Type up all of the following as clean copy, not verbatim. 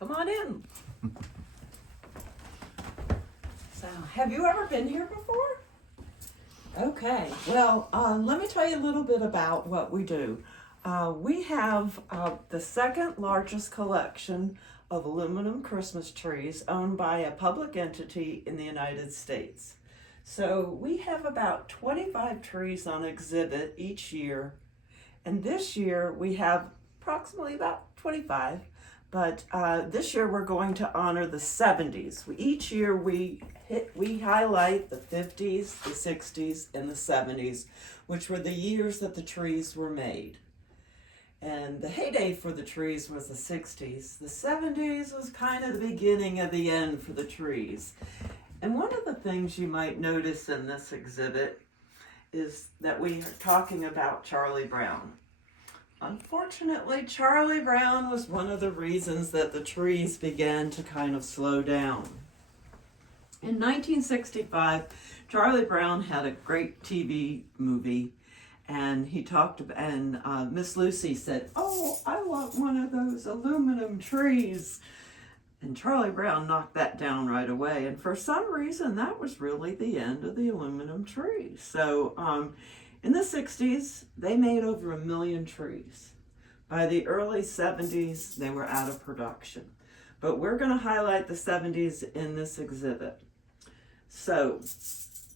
Come on in. So, have you ever been here before? Okay, well, let me tell you a little bit about what we do. We have the second largest collection of aluminum Christmas trees owned by a public entity in the United States. So we have about 25 trees on exhibit each year, and this year we have approximately about 25, but this year we're going to honor the 70s. Each year we highlight the 50s, the 60s, and the 70s, which were the years that the trees were made. And the heyday for the trees was the 60s. The 70s was kind of the beginning of the end for the trees. And one of the things you might notice in this exhibit is that we are talking about Charlie Brown. Unfortunately, Charlie Brown was one of the reasons that the trees began to kind of slow down. In 1965, Charlie Brown had a great TV movie, and he talked about, and Miss Lucy said, "Oh, I want one of those aluminum trees." And Charlie Brown knocked that down right away. And for some reason, that was really the end of the aluminum tree. So in the 60s, they made over 1 million trees. By the early 70s, they were out of production. But we're going to highlight the 70s in this exhibit. So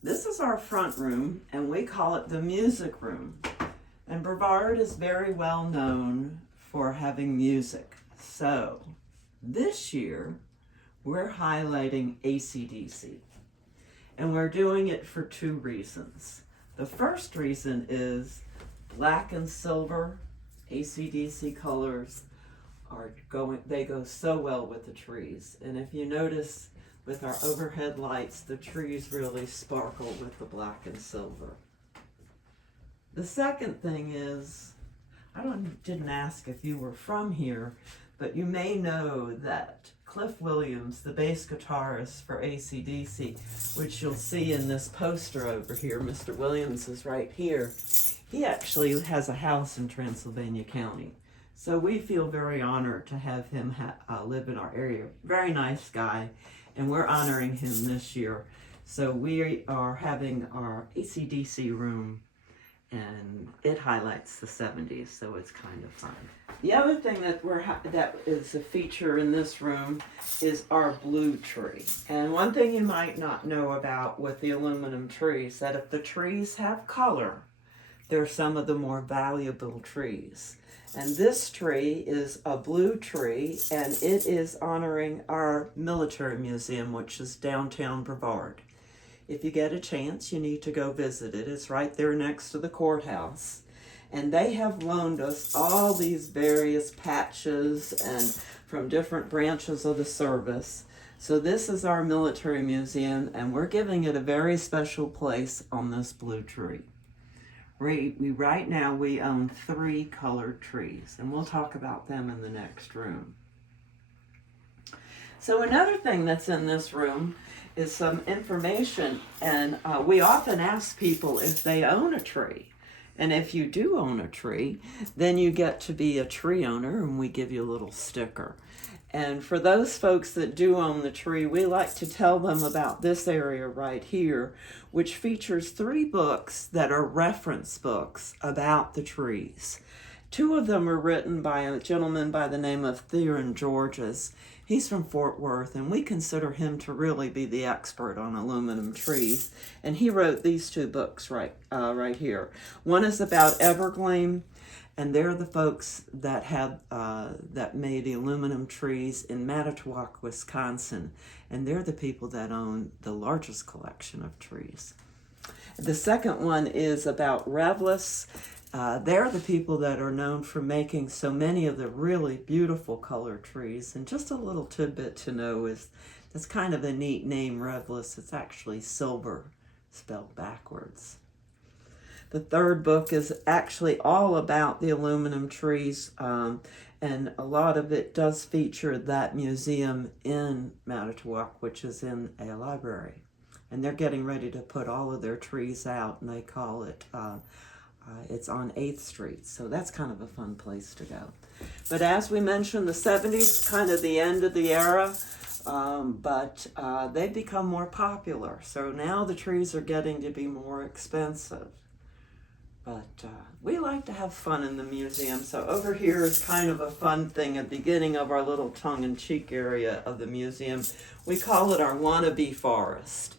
this is our front room, and we call it the music room. And Brevard is very well known for having music. So this year, we're highlighting ACDC. And we're doing it for 2 reasons. The first reason is black and silver ACDC colors they go so well with the trees. And if you notice with our overhead lights, the trees really sparkle with the black and silver. The second thing is, didn't ask if you were from here, but you may know that Cliff Williams, the bass guitarist for ACDC, which you'll see in this poster over here, Mr. Williams is right here, he actually has a house in Transylvania County. So we feel very honored to have him live in our area. Very nice guy, and we're honoring him this year. So we are having our ACDC room, and it highlights the 70s, so it's kind of fun. The other thing that is a feature in this room is our blue tree. And one thing you might not know about with the aluminum trees, that if the trees have color, they're some of the more valuable trees. And this tree is a blue tree, and it is honoring our military museum, which is downtown Brevard. If you get a chance, you need to go visit it. It's right there next to the courthouse. And they have loaned us all these various patches and from different branches of the service. So this is our military museum, and we're giving it a very special place on this blue tree. Right now we own 3 colored trees, and we'll talk about them in the next room. So another thing that's in this room is some information, and we often ask people if they own a tree. And if you do own a tree, then you get to be a tree owner, and we give you a little sticker. And for those folks that do own the tree, we like to tell them about this area right here, which features 3 books that are reference books about the trees. 2 of them are written by a gentleman by the name of Theron Georges. He's from Fort Worth, and we consider him to really be the expert on aluminum trees. And he wrote these 2 books right here. One is about Everglade, and they're the folks that made the aluminum trees in Manitowoc, Wisconsin. And they're the people that own the largest collection of trees. The second one is about Revlis. They're the people that are known for making so many of the really beautiful colored trees. And just a little tidbit to know is, that's kind of a neat name, Revlis. It's actually silver spelled backwards. The third book is actually all about the aluminum trees, and a lot of it does feature that museum in Manitowoc, which is in a library. And they're getting ready to put all of their trees out, and they call it It's on 8th Street, so that's kind of a fun place to go. But as we mentioned, the 70s, kind of the end of the era, but they've become more popular. So now the trees are getting to be more expensive. But we like to have fun in the museum. So over here is kind of a fun thing at the beginning of our little tongue-in-cheek area of the museum. We call it our wannabe forest.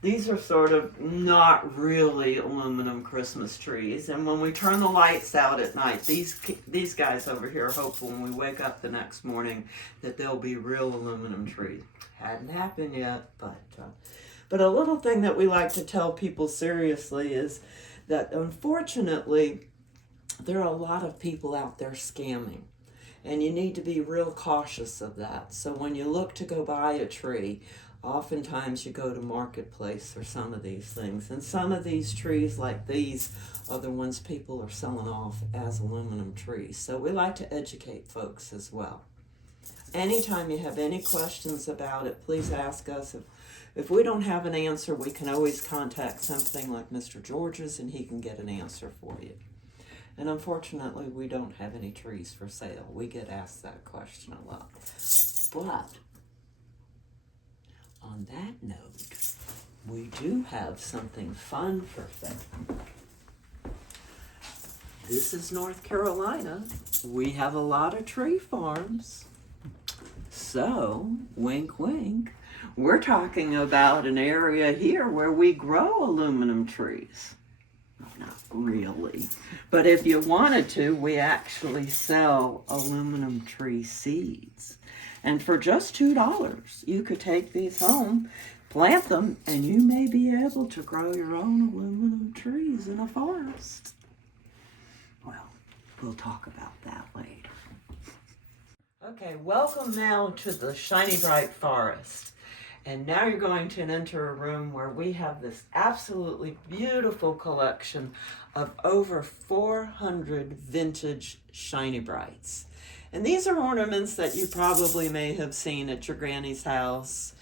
These are sort of not really aluminum Christmas trees. And when we turn the lights out at night, these guys over here hope when we wake up the next morning that they'll be real aluminum trees. Hadn't happened yet, but a little thing that we like to tell people seriously is that unfortunately there are a lot of people out there scamming. And you need to be real cautious of that. So when you look to go buy a tree, oftentimes you go to Marketplace or some of these things. And some of these trees like these are the ones people are selling off as aluminum trees. So we like to educate folks as well. Anytime you have any questions about it, please ask us. If we don't have an answer, we can always contact something like Mr. George's and he can get an answer for you. And unfortunately, we don't have any trees for sale. We get asked that question a lot. But on that note, we do have something fun for sale. This is North Carolina. We have a lot of tree farms. So, wink, wink, we're talking about an area here where we grow aluminum trees. Not really. But if you wanted to, we actually sell aluminum tree seeds. And for just $2, you could take these home, plant them, and you may be able to grow your own aluminum trees in a forest. Well, we'll talk about that later. Okay, welcome now to the Shiny Bright Forest. And now you're going to enter a room where we have this absolutely beautiful collection of over 400 vintage Shiny Brights. And these are ornaments that you probably may have seen at your granny's house.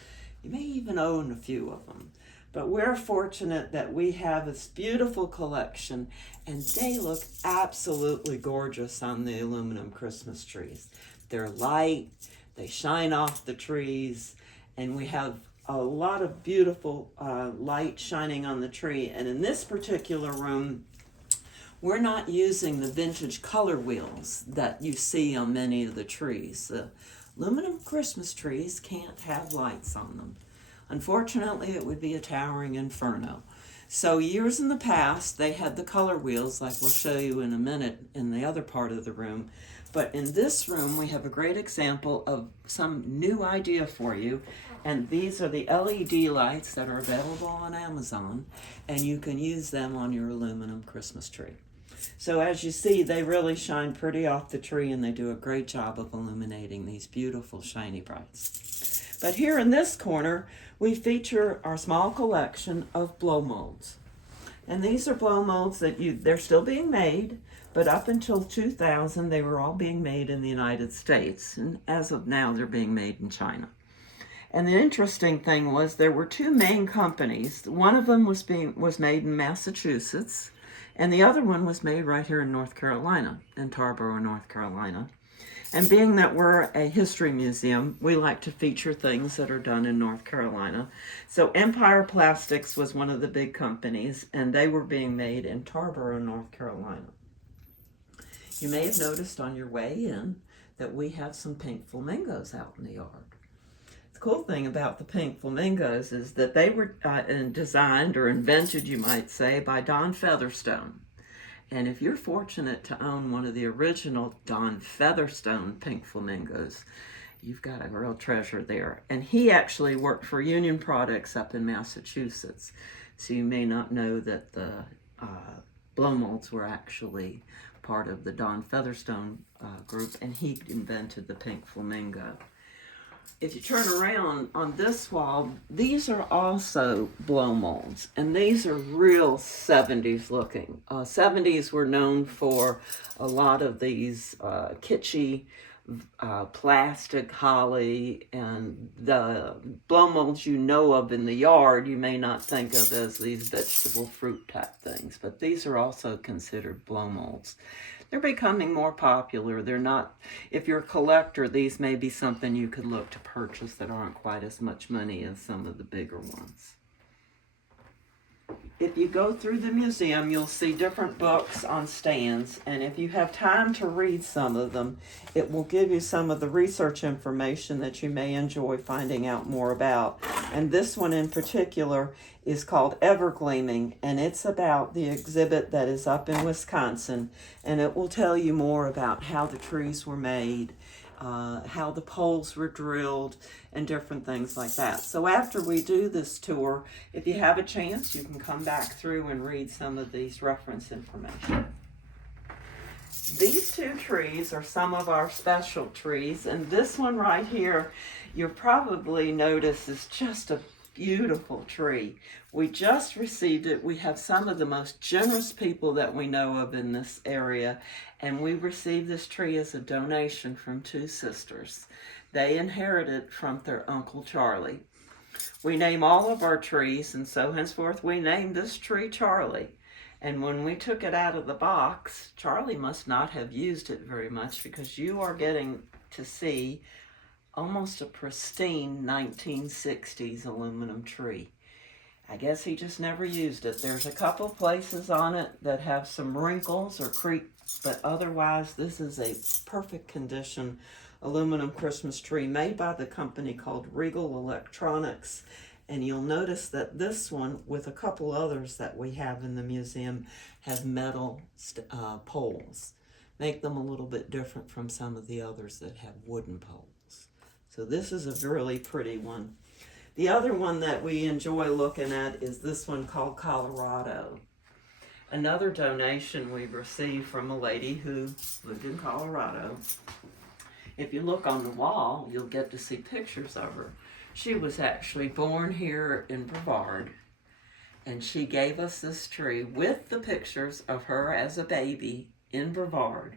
You may even own a few of them. But we're fortunate that we have this beautiful collection, and they look absolutely gorgeous on the aluminum Christmas trees. They're light, they shine off the trees, and we have a lot of beautiful light shining on the tree. And in this particular room, we're not using the vintage color wheels that you see on many of the trees. The aluminum Christmas trees can't have lights on them. Unfortunately, it would be a towering inferno. So years in the past, they had the color wheels, like we'll show you in a minute in the other part of the room. But in this room, we have a great example of some new idea for you. And these are the LED lights that are available on Amazon, and you can use them on your aluminum Christmas tree. So as you see, they really shine pretty off the tree, and they do a great job of illuminating these beautiful Shiny Brights. But here in this corner, we feature our small collection of blow molds. And these are blow molds that they're still being made, but up until 2000, they were all being made in the United States. And as of now, they're being made in China. And the interesting thing was there were two main companies. One of them was made in Massachusetts, and the other one was made right here in North Carolina, in Tarboro, North Carolina. And being that we're a history museum, we like to feature things that are done in North Carolina. So Empire Plastics was one of the big companies, and they were being made in Tarboro, North Carolina. You may have noticed on your way in that we have some pink flamingos out in the yard. The cool thing about the pink flamingos is that they were designed or invented, you might say, by Don Featherstone. And if you're fortunate to own one of the original Don Featherstone pink flamingos, you've got a real treasure there. And he actually worked for Union Products up in Massachusetts. So you may not know that the blow molds were actually part of the Don Featherstone group, and he invented the pink flamingo. If you turn around on this wall, these are also blow molds, and these are real 70s looking. 70s were known for a lot of these kitschy plastic holly, and the blow molds you know of in the yard you may not think of as these vegetable fruit type things, but these are also considered blow molds. They're becoming more popular. They're not, if you're a collector, these may be something you could look to purchase that aren't quite as much money as some of the bigger ones. If you go through the museum, you'll see different books on stands, and if you have time to read some of them, it will give you some of the research information that you may enjoy finding out more about. And this one in particular is called Evergleaming, and it's about the exhibit that is up in Wisconsin, and it will tell you more about how the trees were made, how the poles were drilled, and different things like that. So after we do this tour, if you have a chance, you can come back through and read some of these reference information. These two trees are some of our special trees, and this one right here, you'll probably notice is just a beautiful tree. We just received it. We have some of the most generous people that we know of in this area, and we received this tree as a donation from two sisters. They inherited it from their Uncle Charlie. We name all of our trees, and so henceforth we named this tree Charlie. And when we took it out of the box, Charlie must not have used it very much, because you are getting to see almost a pristine 1960s aluminum tree. I guess he just never used it. There's a couple places on it that have some wrinkles or creaks, but otherwise this is a perfect condition aluminum Christmas tree made by the company called Regal Electronics. And you'll notice that this one, with a couple others that we have in the museum, have metal poles. Make them a little bit different from some of the others that have wooden poles. So this is a really pretty one. The other one that we enjoy looking at is this one called Colorado. Another donation we received from a lady who lived in Colorado. If you look on the wall, you'll get to see pictures of her. She was actually born here in Brevard, and she gave us this tree with the pictures of her as a baby in Brevard.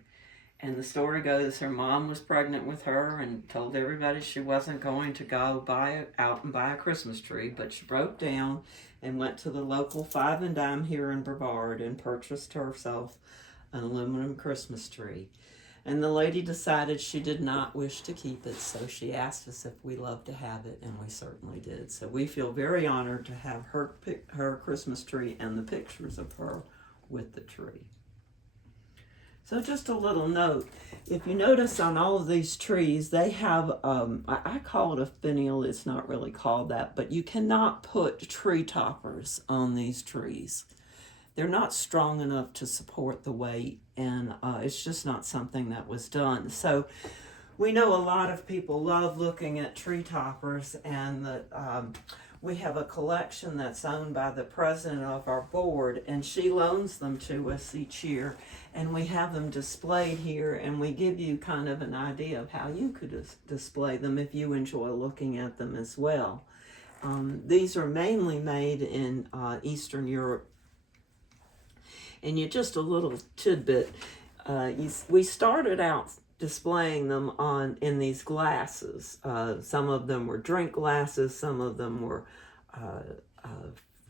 And the story goes her mom was pregnant with her and told everybody she wasn't going to go out and buy a Christmas tree, but she broke down and went to the local Five and Dime here in Brevard and purchased herself an aluminum Christmas tree. And the lady decided she did not wish to keep it, so she asked us if we loved to have it, and we certainly did. So we feel very honored to have her Christmas tree and the pictures of her with the tree. So just a little note, if you notice on all of these trees, they have, I call it a finial, it's not really called that, but you cannot put tree toppers on these trees. They're not strong enough to support the weight, and it's just not something that was done. So we know a lot of people love looking at tree toppers, and that we have a collection that's owned by the president of our board, and she loans them to us each year, and we have them displayed here, and we give you kind of an idea of how you could display them if you enjoy looking at them as well. These are mainly made in Eastern Europe. And just a little tidbit, we started out displaying them in these glasses. Some of them were drink glasses, some of them were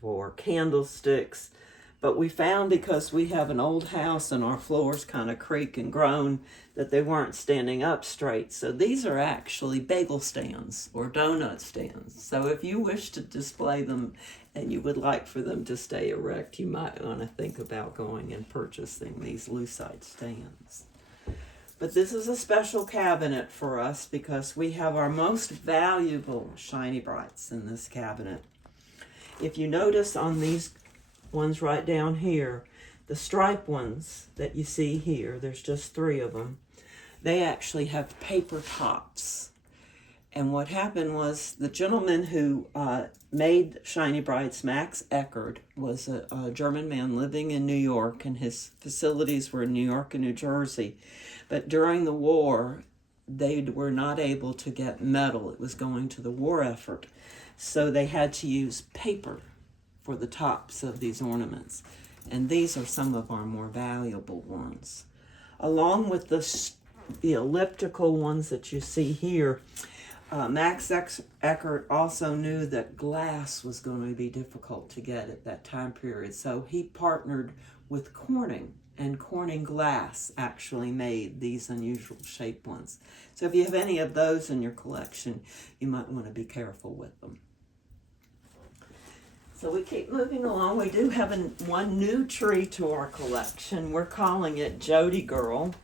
for candlesticks. But we found, because we have an old house and our floors kind of creak and groan, that they weren't standing up straight. So these are actually bagel stands or donut stands. So if you wish to display them and you would like for them to stay erect, you might want to think about going and purchasing these lucite stands. But this is a special cabinet for us because we have our most valuable Shiny Brights in this cabinet. If you notice on these ones right down here, the stripe ones that you see here, there's just 3 of them, they actually have paper tops. And what happened was the gentleman who made Shiny Brights, Max Eckert, was a German man living in New York, and his facilities were in New York and New Jersey. But during the war, they were not able to get metal. It was going to the war effort. So they had to use paper for the tops of these ornaments. And these are some of our more valuable ones. Along with the the elliptical ones that you see here, Max Eckert also knew that glass was going to be difficult to get at that time period, so he partnered with Corning, and Corning Glass actually made these unusual shaped ones. So if you have any of those in your collection, you might want to be careful with them. So we keep moving along. We do have one new tree to our collection. We're calling it Jody Girl.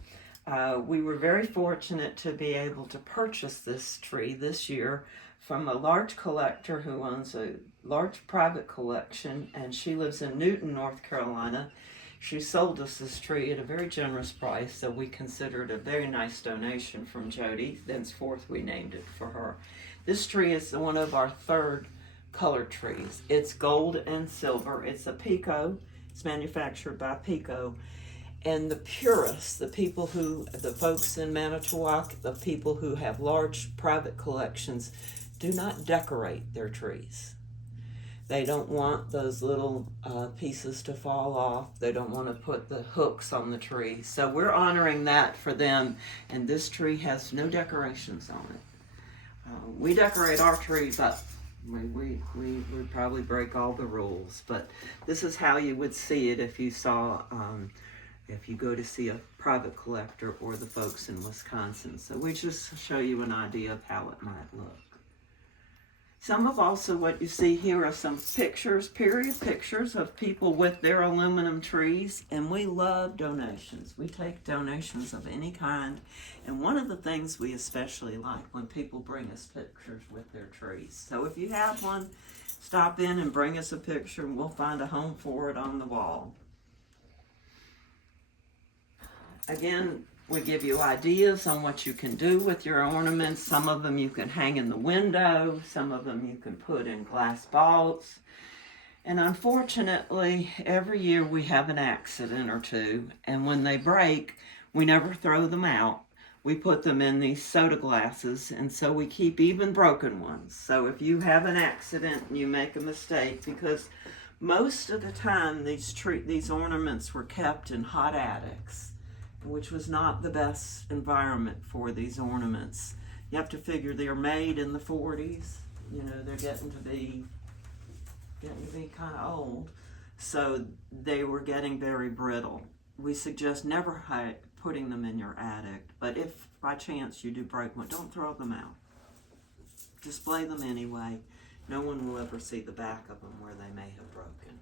We were very fortunate to be able to purchase this tree this year from a large collector who owns a large private collection, and she lives in Newton, North Carolina. She sold us this tree at a very generous price, so we considered it a very nice donation from Jody. Thenceforth, we named it for her. This tree is one of our third color trees. It's gold and silver. It's a Pico. It's manufactured by Pico. And the purists, the folks in Manitowoc, the people who have large private collections, do not decorate their trees. They don't want those little pieces to fall off. They don't want to put the hooks on the tree. So we're honoring that for them, and this tree has no decorations on it. We decorate our tree, but we would probably break all the rules. But this is how you would see it if you saw... if you go to see a private collector or the folks in Wisconsin. So we just show you an idea of how it might look. Some of also what you see here are some pictures, period pictures of people with their aluminum trees, and we love donations. We take donations of any kind, and one of the things we especially like when people bring us pictures with their trees. So if you have one, stop in and bring us a picture, and we'll find a home for it on the wall. Again, we give you ideas on what you can do with your ornaments. Some of them you can hang in the window. Some of them you can put in glass vaults. And unfortunately, every year we have an accident or two. And when they break, we never throw them out. We put them in these soda glasses. And so we keep even broken ones. So if you have an accident and you make a mistake, because most of the time these ornaments were kept in hot attics, which was not the best environment for these ornaments. You have to figure they're made in the 40s. You know, they're getting to be kind of old. So they were getting very brittle. We suggest never putting them in your attic, but if by chance you do break one, don't throw them out. Display them anyway. No one will ever see the back of them where they may have broken.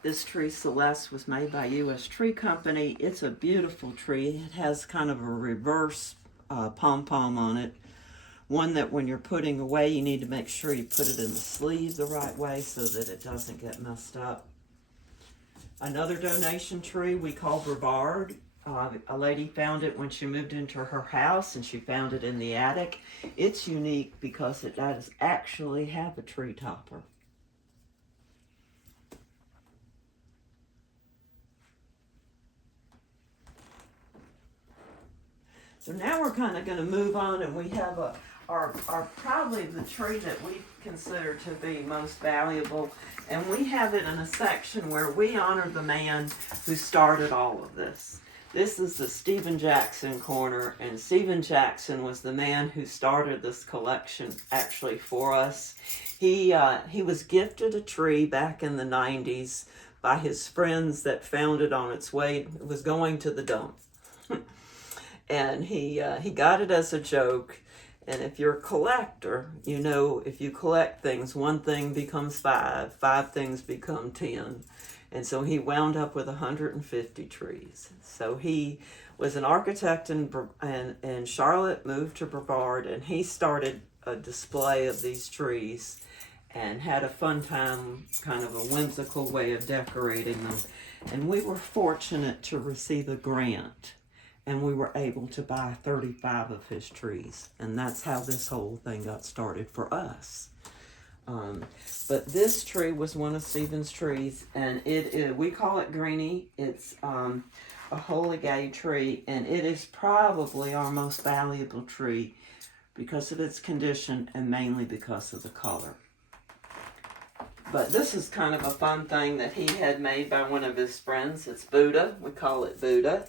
This tree, Celeste, was made by U.S. Tree Company. It's a beautiful tree. It has kind of a reverse pom-pom on it. One that when you're putting away, you need to make sure you put it in the sleeve the right way so that it doesn't get messed up. Another donation tree we call Brevard. A lady found it when she moved into her house, and she found it in the attic. It's unique because it does actually have a tree topper. So now we're kind of going to move on, and we have our probably the tree that we consider to be most valuable, and we have it in a section where we honor the man who started all of this. This is the Stephen Jackson corner, and Stephen Jackson was the man who started this collection actually for us. He was gifted a tree back in the 90s by his friends that found it on its way. It was going to the dump. And he got it as a joke. And if you're a collector, you know, if you collect things, one thing becomes 5, 5 things become 10. And so he wound up with 150 trees. So he was an architect in Charlotte, moved to Brevard, and he started a display of these trees and had a fun time, kind of a whimsical way of decorating them. And we were fortunate to receive a grant, and we were able to buy 35 of his trees. And that's how this whole thing got started for us. But this tree was one of Stephen's trees, and we call it Greenie. It's a holy gay tree, and it is probably our most valuable tree because of its condition and mainly because of the color. But this is kind of a fun thing that he had made by one of his friends. It's Buddha. We call it Buddha.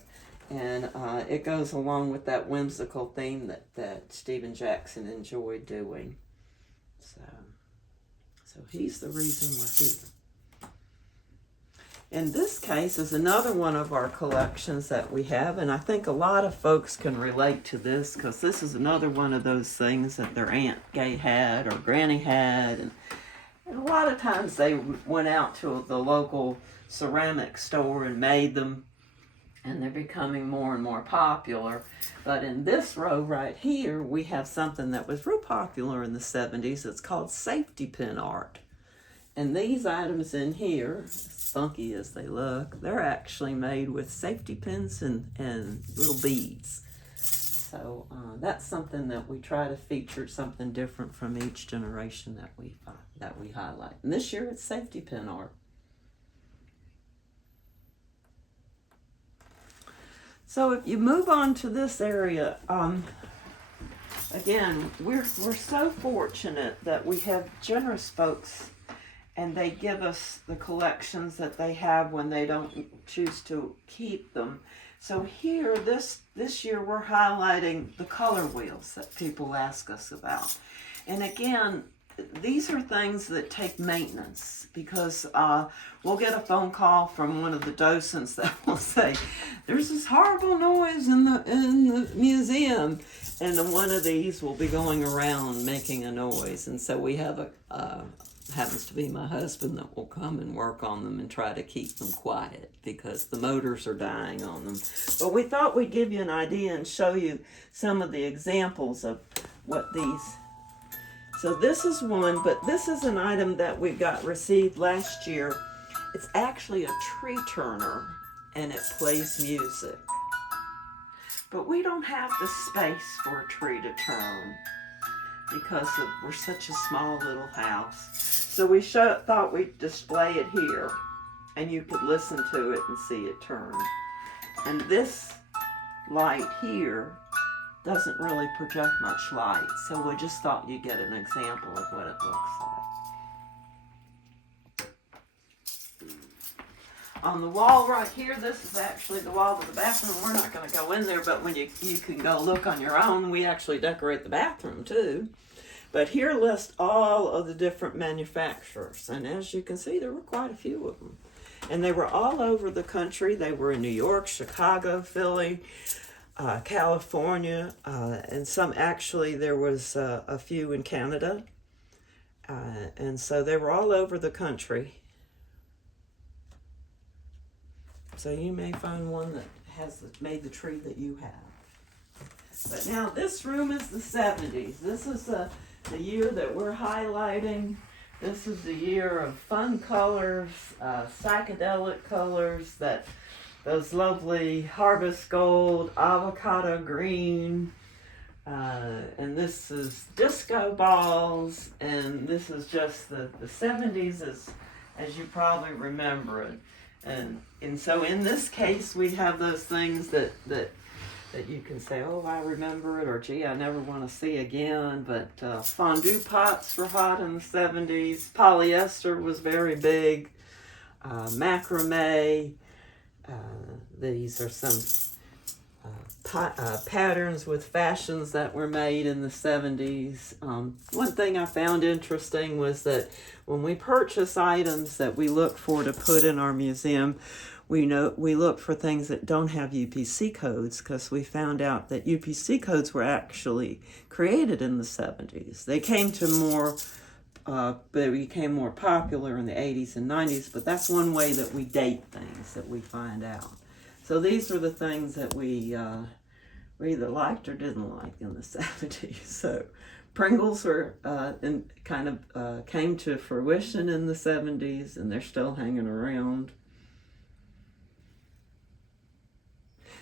And it goes along with that whimsical theme that Stephen Jackson enjoyed doing. So he's the reason we're here. In this case is another one of our collections that we have, and I think a lot of folks can relate to this because this is another one of those things that their Aunt Gay had or Granny had, and a lot of times they went out to the local ceramic store and made them, and they're becoming more and more popular. But in this row right here, we have something that was real popular in the 70s. It's called safety pin art. And these items in here, as funky as they look, they're actually made with safety pins and little beads. So that's something that we try to feature, something different from each generation that we highlight. And this year it's safety pin art. So if you move on to this area, again, we're so fortunate that we have generous folks, and they give us the collections that they have when they don't choose to keep them. So here, this year, we're highlighting the color wheels that people ask us about. And again, these are things that take maintenance, because we'll get a phone call from one of the docents that will say, there's this horrible noise in the museum, and then one of these will be going around making a noise. And so we have happens to be my husband that will come and work on them and try to keep them quiet because the motors are dying on them. But we thought we'd give you an idea and show you some of the examples of what these. So this is one, but this is an item that we received last year. It's actually a tree turner, and it plays music. But we don't have the space for a tree to turn because we're such a small little house. So we thought we'd display it here, and you could listen to it and see it turn. And this light here doesn't really project much light, so we just thought you'd get an example of what it looks like. On the wall right here, this is actually the wall of the bathroom. We're not going to go in there, but when you can go look on your own. We actually decorate the bathroom too. But here lists all of the different manufacturers, and as you can see, there were quite a few of them. And they were all over the country. They were in New York, Chicago, Philly, California, and some actually there was a few in Canada, and so they were all over the country. So you may find one that has made the tree that you have. But now this room is the 70s. This is the year that we're highlighting. This is the year of fun colors, psychedelic colors, those lovely harvest gold, avocado green, and this is disco balls, and this is just the 70s as you probably remember it. And so in this case, we have those things that you can say, oh, I remember it, or gee, I never want to see again. But fondue pots were hot in the 70s. Polyester was very big. Macrame. These are some patterns with fashions that were made in the 70s. One thing I found interesting was that when we purchase items that we look for to put in our museum, we look for things that don't have UPC codes, because we found out that UPC codes were actually created in the 70s. They became more popular in the 80s and 90s, but that's one way that we date things that we find out. So these are the things that we either liked or didn't like in the 70s. So Pringles were came to fruition in the 70s, and they're still hanging around.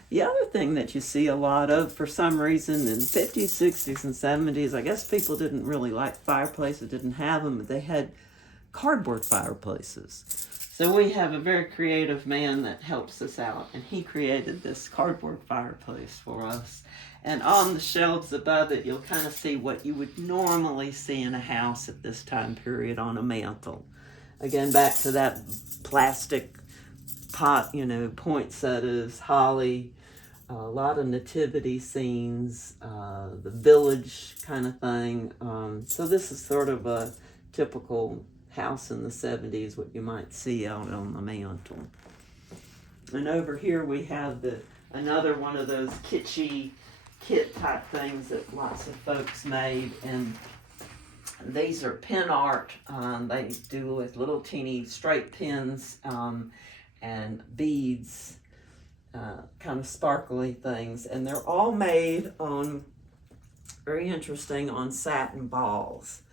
The other thing that you see a lot of, for some reason, in 50s, 60s, and 70s, I guess people didn't really like fireplaces, didn't have them, but they had cardboard fireplaces. So we have a very creative man that helps us out, and he created this cardboard fireplace for us. And on the shelves above it, you'll kind of see what you would normally see in a house at this time period on a mantle. Again, back to that plastic pot, poinsettias, holly, a lot of nativity scenes, the village kind of thing. So this is sort of a typical house in the 70s, what you might see out on the mantle. And over here we have another one of those kitschy kit type things that lots of folks made, and these are pin art. They do with little teeny straight pins and beads, kind of sparkly things, and they're all made on, very interesting, on satin balls.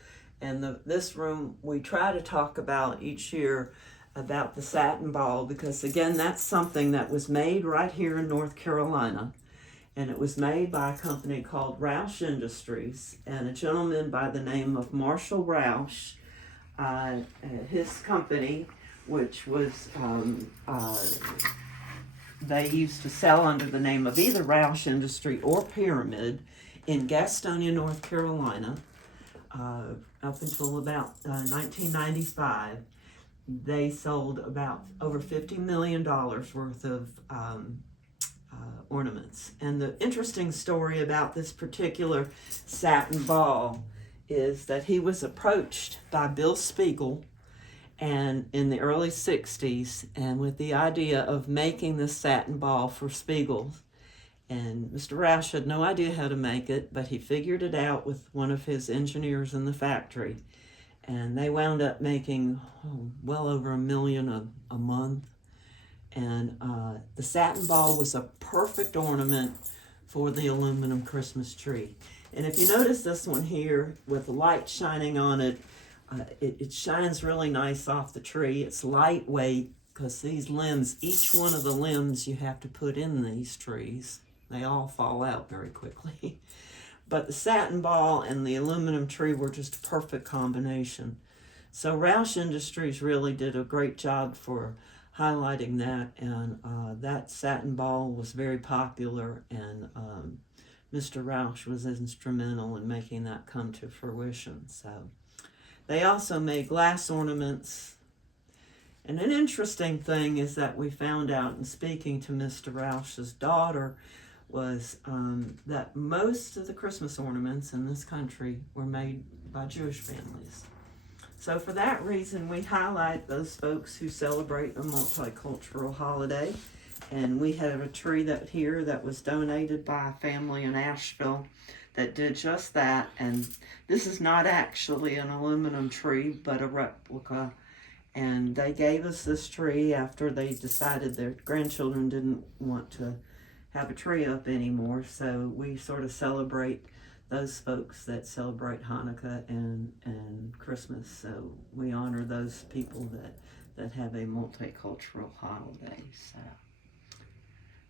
And this room, we try to talk about each year about the satin ball, because again, that's something that was made right here in North Carolina. And it was made by a company called Roush Industries, and a gentleman by the name of Marshall Roush. His company, which was, they used to sell under the name of either Roush Industry or Pyramid in Gastonia, North Carolina, up until about 1995. They sold about over $50 million worth of ornaments. And the interesting story about this particular satin ball is that he was approached by Bill Spiegel and in the early 60s, and with the idea of making this satin ball for Spiegel. And Mr. Roush had no idea how to make it, but he figured it out with one of his engineers in the factory. And they wound up making well over $1 million a month. And the satin ball was a perfect ornament for the aluminum Christmas tree. And if you notice this one here with the light shining on it, it shines really nice off the tree. It's lightweight because these limbs, each one of the limbs you have to put in these trees, they all fall out very quickly. But the satin ball and the aluminum tree were just a perfect combination. So Roush Industries really did a great job for highlighting that, and that satin ball was very popular, and Mr. Roush was instrumental in making that come to fruition. So they also made glass ornaments. And an interesting thing is that we found out in speaking to Mr. Roush's daughter was that most of the Christmas ornaments in this country were made by Jewish families. So for that reason, we highlight those folks who celebrate a multicultural holiday. And we have a tree here that was donated by a family in Asheville that did just that. And this is not actually an aluminum tree, but a replica. And they gave us this tree after they decided their grandchildren didn't want to have a tree up anymore. So we sort of celebrate those folks that celebrate Hanukkah and Christmas. So we honor those people that have a multicultural holiday. So.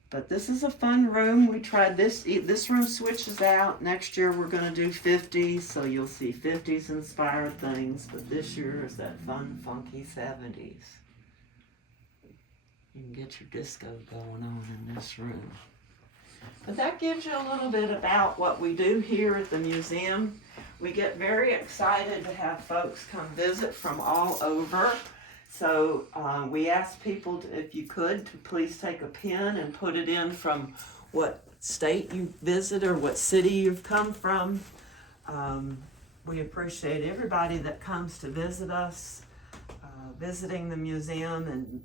But this is a fun room. We tried this. This room switches out. Next year we're going to do 50s, so you'll see 50s inspired things. But this year is that fun, funky 70s. You can get your disco going on in this room. But that gives you a little bit about what we do here at the museum. We get very excited to have folks come visit from all over. So we ask people, if you could, to please take a pen and put it in from what state you visit or what city you've come from. We appreciate everybody that comes to visit us, visiting the museum, and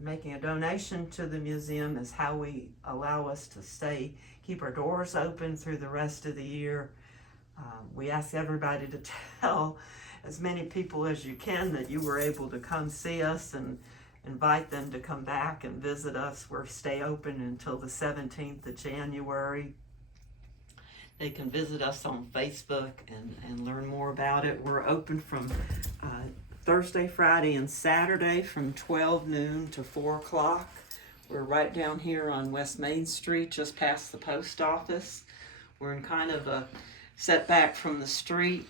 making a donation to the museum is how we allow us to keep our doors open through the rest of the year. We ask everybody to tell as many people as you can that you were able to come see us, and invite them to come back and visit us. We're stay open until the 17th of January. They can visit us on Facebook and learn more about it. We're open from Thursday, Friday, and Saturday from 12 noon to 4 o'clock. We're right down here on West Main Street, just past the post office. We're in kind of a setback from the street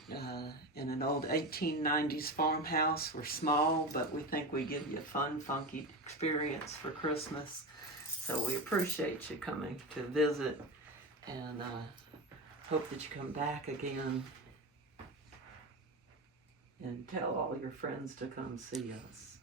in an old 1890s farmhouse. We're small, but we think we give you a fun, funky experience for Christmas. So we appreciate you coming to visit, and hope that you come back again. and tell all your friends to come see us.